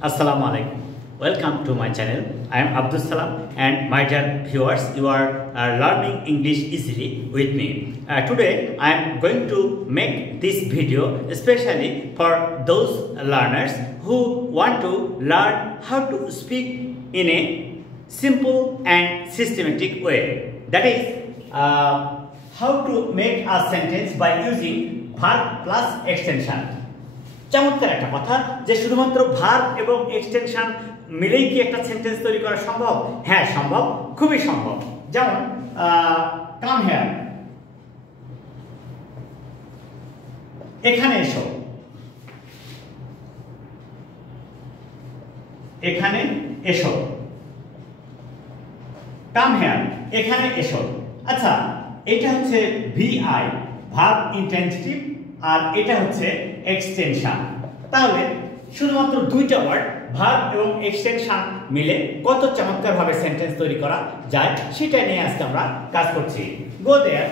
Assalamu alaikum. Welcome to my channel. I am Abdul Salam and my dear viewers, you are learning English easily with me. Today I am going to make this video especially for those learners who want to learn how to speak in a simple and systematic way. That is how to make a sentence by using verb plus extension. চমৎকার একটা কথা যে শুধুমাত্র verb এবং extension মিলেই কি একটা sentence তৈরি করা সম্ভব? হ্যাঁ, সম্ভব, খুবই সম্ভব। যেমন কাম হিয়ার, এখানে এসো, এখানে এসো। কাম হিয়ার, এখানে এসো। আচ্ছা, এটা হচ্ছে ভিআই, ভার্ব ইন্ট্রানজিটিভ, আর এটা হচ্ছে এক্সটেনশন। তাহলে শুধুমাত্র দুইটা ওয়ার্ড ভার্ব এবং এক্সটেনশন মিলে কত চমৎকার ভাবে সেন্টেন্স তৈরি করা যায় সেটা নিয়ে আজকে আমরা কাজ করছি। গো দেয়ার,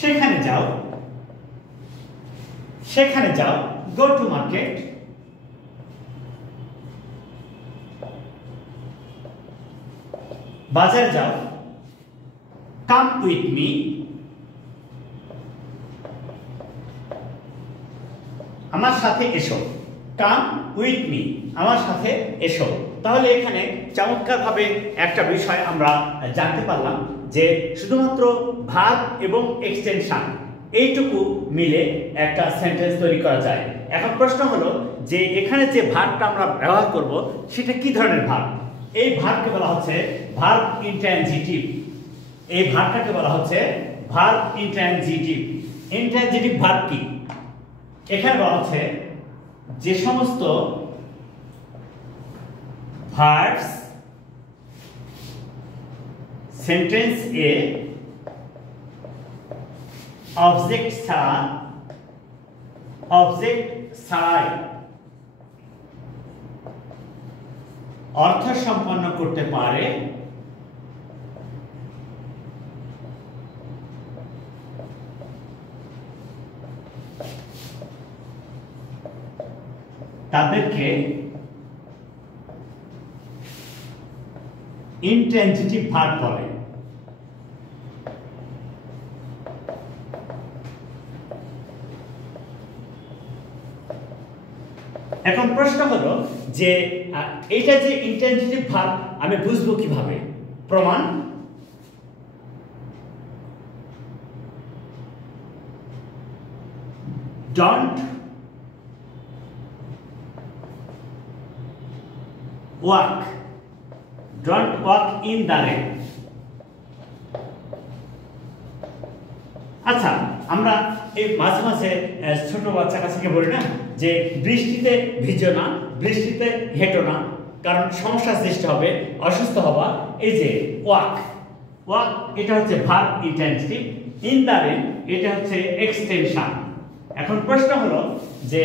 সেখানে যাও, সেখানে যাও। গো টু মার্কেট, বাজারে যাও। কাম উইথ মি, আমার সাথে এসো। কাম উইথ মি, আমার সাথে এসো। তাহলে এখানে চমৎকারভাবে একটা বিষয় আমরা জানতে পারলাম যে শুধুমাত্র ভার্ব এবং এক্সটেনশন এইটুকু মিলে একটা সেন্টেন্স তৈরি করা যায়। এখন প্রশ্ন হলো যে এখানে যে ভার্বটা আমরা ব্যবহার করব সেটা কি ধরনের ভার্ব? এই ভার্বকে বলা হচ্ছে ভার্ব ইন্ট্রানজিটিভ। এই ভার্বটাকে বলা হচ্ছে ভার্ব ইন্ট্রানজিটিভ। ইন্ট্রানজিটিভ ভার্ব কি? এখানে বলা হচ্ছে যে সমস্ত ভার্বস সেন্টেন্স এ অবজেক্ট ছাড়াই অর্থ সম্পন্ন করতে পারে তাদেরকে ইন্ট্রানজিটিভ ভার্ব বলে। এখন প্রশ্ন হলো যে এটা যে ইন্ট্রানজিটিভ ভার্ব আমি বুঝবো কিভাবে? প্রমাণ, don't walk, don't walk in the rain। আচ্ছা, আমরা এই মাঝে মাঝে ছোট বাচ্চা কাছে বলি না যে বৃষ্টিতে ভিজো না, বৃষ্টিতে হেঁটো না, কারণ সমস্যা সৃষ্টি হবে, অসুস্থ হবা। এই যে ওয়াক, ওয়াক এটা হচ্ছে verb intransitive, in the rain এটা হচ্ছে এক্সটেনশন। এখন প্রশ্ন হলো যে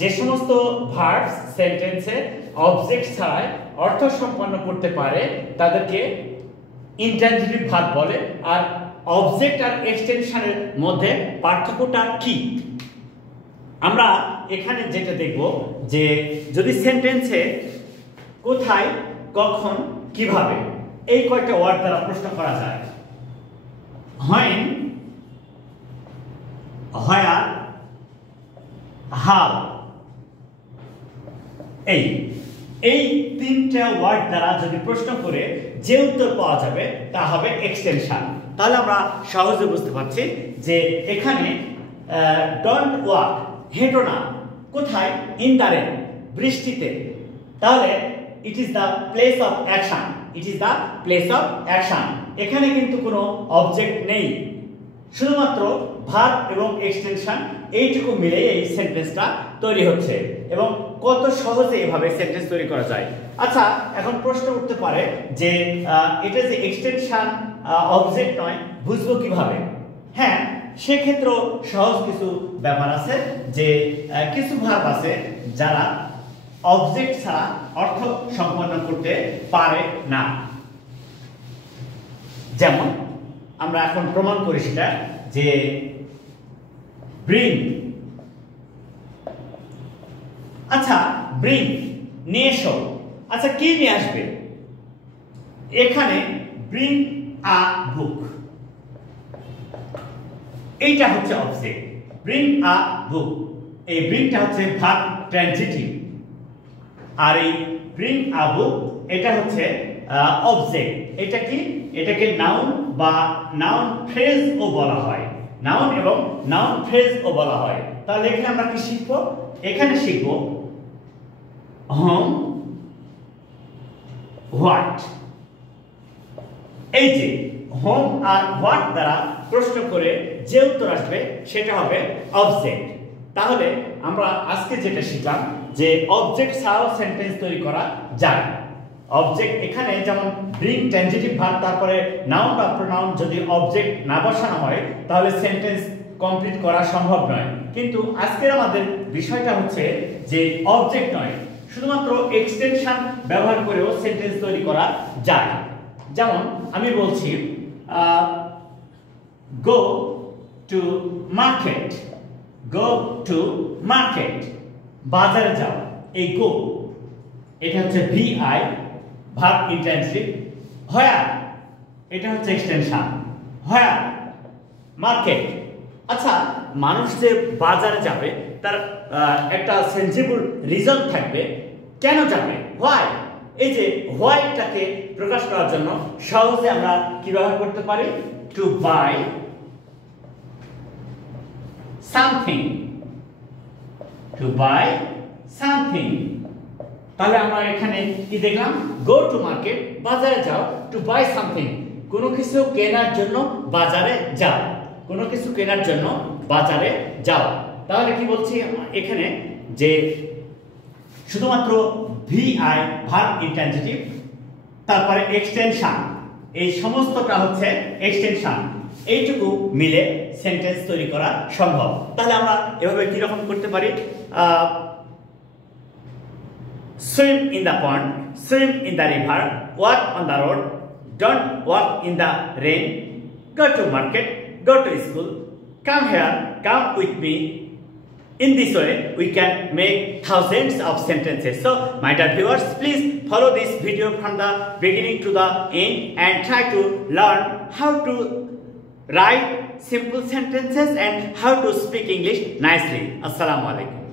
যে সমস্ত ভার্বস সেন্টেন্সে অবজেক্ট ছাড়াই অর্থ সম্পন্ন করতে পারে তাদেরকে ইন্ট্রানজিটিভ ভার্ব বলে। আর অবজেক্ট আর এক্সটেনশনের মধ্যে পার্থক্যটা কি? আমরা এখানে যেটা দেখব যে যদি সেন্টেন্সে কোথায়, কখন, কিভাবে এই কয়টা ওয়ার্ড দ্বারা প্রশ্ন করা যায়। when, where, how, এই তিনটা ওয়ার্ড দ্বারা যদি প্রশ্ন করে যে উত্তর পাওয়া যাবে তা হবে এক্সটেনশন। তাহলে আমরা সহজে বুঝতে পারছি যে এখানে ডোন্ট ওয়াক, হেঁটো না, কোথায়? ইন দ্য রেন, বৃষ্টিতে। তাহলে it is the place of action, it is the place of action. এখানে কিন্তু কোনো অবজেক্ট নেই, শুধুমাত্র ভার্ব এবং এক্সটেনশন এইটুকু মিলে এই সেন্টেন্সটা তৈরি হচ্ছে। এবং কত সহজে এভাবে সেন্টেন্স তৈরি করা যায়। আচ্ছা, এখন প্রশ্ন উঠতে পারে যে এটা যে এক্সটেনশন অবজেক্ট নয়, বুঝবো কিভাবে? হ্যাঁ, সেক্ষেত্রে সহজ কিছু ব্যাপার আছে যে কিছু ভার্ব আছে যারা অবজেক্ট ছাড়া অর্থ সম্পন্ন করতে পারে না। যেমন আমরা এখন প্রমাণ করি সেটা যে ব্রিং আচ্ছা ব্রিং নিয়ে এসো, আচ্ছা কি নিয়ে আসবে? এখানে ব্রিং আ বুক, এইটা হচ্ছে অবজেক্ট। ব্রিং আ বুক, এই ব্রিংটা হচ্ছে ভার্ব ট্রানজিটিভ, আর এই ব্রিং আ বুক এটা হচ্ছে অবজেক্ট। এটা কি? এটাকে নাউন বা নাউন ফ্রেজ ও বলা হয়, নাউন এবং নাউন ফ্রেজ ও বলা হয়। তাহলে এখানে আমরা কি শিখব? এখানে শিখব হোম হোয়াট। এই যে হোম আর হোয়াট দ্বারা প্রশ্ন করে যে উত্তর আসবে সেটা হবে অবজেক্ট। তাহলে আমরা আজকে যেটা শিখলাম যে অবজেক্ট ছাড়াও সেন্টেন্স তৈরি করা যায়। অবজেক্ট এখানে যেমন ব্রিং ট্রানজিটিভ ভার্ব, তারপরে নাউন বা প্রোনাউন যদি অবজেক্ট না বসানো হয় তাহলে সেন্টেন্স কমপ্লিট করা সম্ভব নয়। কিন্তু আজকের আমাদের বিষয়টা হচ্ছে যে অবজেক্ট নয়, শুধুমাত্র এক্সটেনশন ব্যবহার করেও সেন্টেন্স তৈরি করা যায়। যেমন আমি বলছি go to market, go to market, বাজারে যাও। এই গো এটা হচ্ছে VI ভার্ব ইন্টেন্সিভ। হোয়ার এটা হচ্ছে এক্সটেনশন, হোয়ার মার্কেট। আচ্ছা মানুষ যে বাজারে যাবে তার একটা সেন্সিবল রিজন থাকবে, কেন যাবে, হোয়াই। এই যে হোয়াইটাকে প্রকাশ করার জন্য সহজে আমরা কি ব্যবহার করতে পারি? To buy something, to buy something. তাহলে আমরা এখানে কি দেখলাম? গো টু মার্কেট, বাজারে যাও, টু বাই সামথিং, কোনো কিছু কেনার জন্য বাজারে যাও, কোনো কিছু কেনার জন্য বাজারে যাও। তাহলে কি বলছি এখানে যে শুধুমাত্র VI ভার্ব ইন্ট্রানজিটিভ, তারপরে এক্সটেনশন, এই সমস্তটা হচ্ছে এক্সটেনশন, এইটুকু মিলে সেন্টেন্স তৈরি করা সম্ভব। তাহলে আমরা এভাবে কি রকম করতে পারি? swim in the pond, swim in the river, walk on the road, don't walk in the rain, go to market, go to school, come here, come with me. In this way we can make thousands of sentences. So my dear viewers, please follow this video from the beginning to the end and try to learn how to write simple sentences and how to speak English nicely. Assalamu alaikum.